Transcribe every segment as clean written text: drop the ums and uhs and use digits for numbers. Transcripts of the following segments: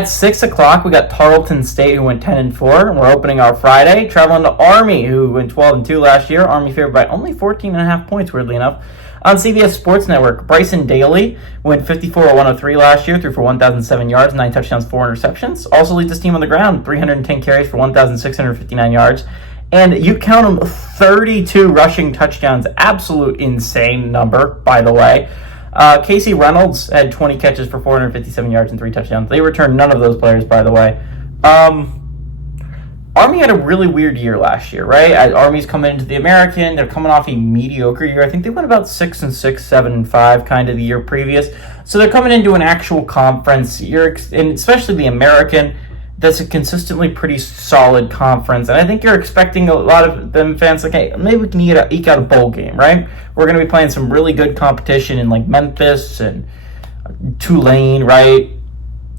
At 6 o'clock, we got Tarleton State, who went 10-4, and we're opening our Friday. Traveling to Army, who went 12-2 last year. Army favored by only 14.5 points, weirdly enough. On CBS Sports Network, Bryson Daly went 54-103 last year, threw for 1,007 yards, 9 touchdowns, 4 interceptions. Also leads his team on the ground, 310 carries for 1,659 yards. And you count them, 32 rushing touchdowns. Absolute insane number, by the way. Casey Reynolds had 20 catches for 457 yards and 3 touchdowns. They returned none of those players, by the way. Army had a really weird year last year, right? Army's coming into the American. They're coming off a mediocre year. I think they went about 6-6, 7-5 kind of the year previous. So they're coming into an actual conference, and especially the American. That's a consistently pretty solid conference. And I think you're expecting a lot of them fans like, hey, maybe we can eke out a bowl game, right? We're going to be playing some really good competition in like Memphis and Tulane, right?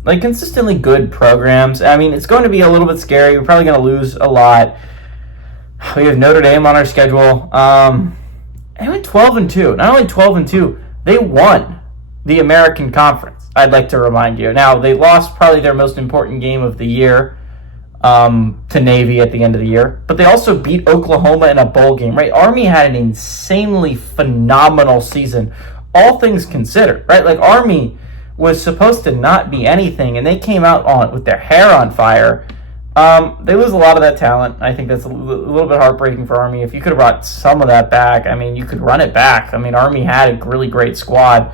Like consistently good programs. I mean, it's going to be a little bit scary. We're probably going to lose a lot. We have Notre Dame on our schedule. They went 12-2. Not only 12-2, they won the American Conference. I'd like to remind you. Now, they lost probably their most important game of the year to Navy at the end of the year, but they also beat Oklahoma in a bowl game, right? Army had an insanely phenomenal season, all things considered, right? Like, Army was supposed to not be anything, and they came out with their hair on fire. They lose a lot of that talent. I think that's a little bit heartbreaking for Army. If you could have brought some of that back, I mean, you could run it back. I mean, Army had a really great squad.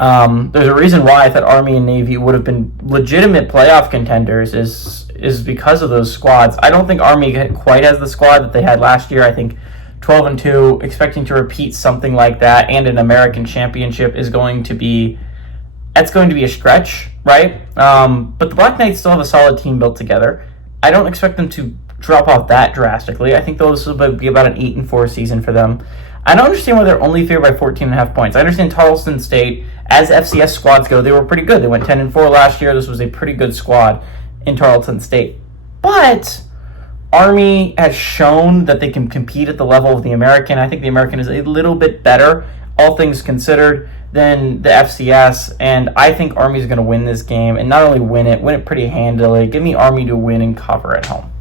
There's a reason why I thought Army and Navy would have been legitimate playoff contenders is because of those squads. I don't think Army quite has the squad that they had last year. I think 12-2, expecting to repeat something like that and an American championship is going to be a stretch, right? But the Black Knights still have a solid team built together. I don't expect them to drop off that drastically. I think this will be about an 8-4 season for them. I don't understand why they're only favored by 14.5 points. I understand Tarleton State, as FCS squads go, they were pretty good. They went 10-4 last year. This was a pretty good squad in Tarleton State. But Army has shown that they can compete at the level of the American. I think the American is a little bit better, all things considered, than the FCS. And I think Army is going to win this game. And not only win it pretty handily. Give me Army to win and cover at home.